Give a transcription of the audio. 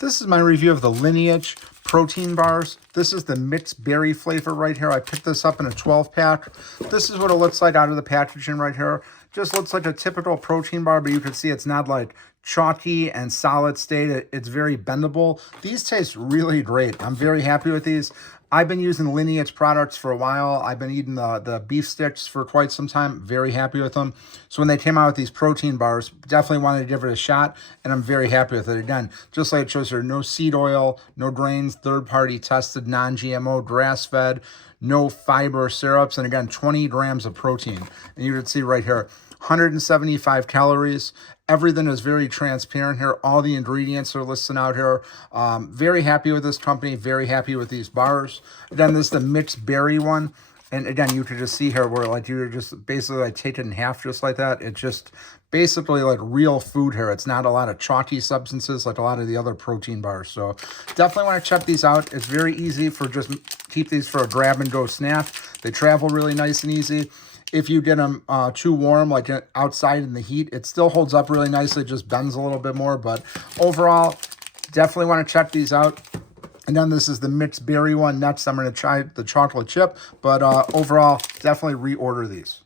This is my review of the Lineage protein bars. This is the mixed berry flavor right here. I picked this up in a 12-pack. This is what it looks like out of the packaging right here. Just looks like a typical protein bar, but you can see it's not like chalky and solid state. It's very bendable. These taste really great. I'm very happy with these. I've been using Lineage products for a while. I've been eating the beef sticks for quite some time. Very happy with them. So when they came out with these protein bars, definitely wanted to give it a shot, and I'm very happy with it. Again, just like it shows here, no seed oil, no grains, third-party tested, non-GMO, grass-fed, no fiber syrups, and again, 20 grams of protein. And you can see right here, 175 calories. Everything is very transparent here. All the ingredients are listed out here. Very happy with this company. Very happy with these bars. Again, this is the mixed berry one. And again, you can just see here where like you're just basically like take it in half just like that. It's just basically like real food here. It's not a lot of chalky substances like a lot of the other protein bars. So definitely want to check these out. It's very easy for just keep these for a grab and go snack. They travel really nice and easy. If you get them too warm, like outside in the heat, it still holds up really nicely. It just bends a little bit more. But overall, definitely want to check these out. And then this is the mixed berry one. Next, I'm going to try the chocolate chip. But overall, definitely reorder these.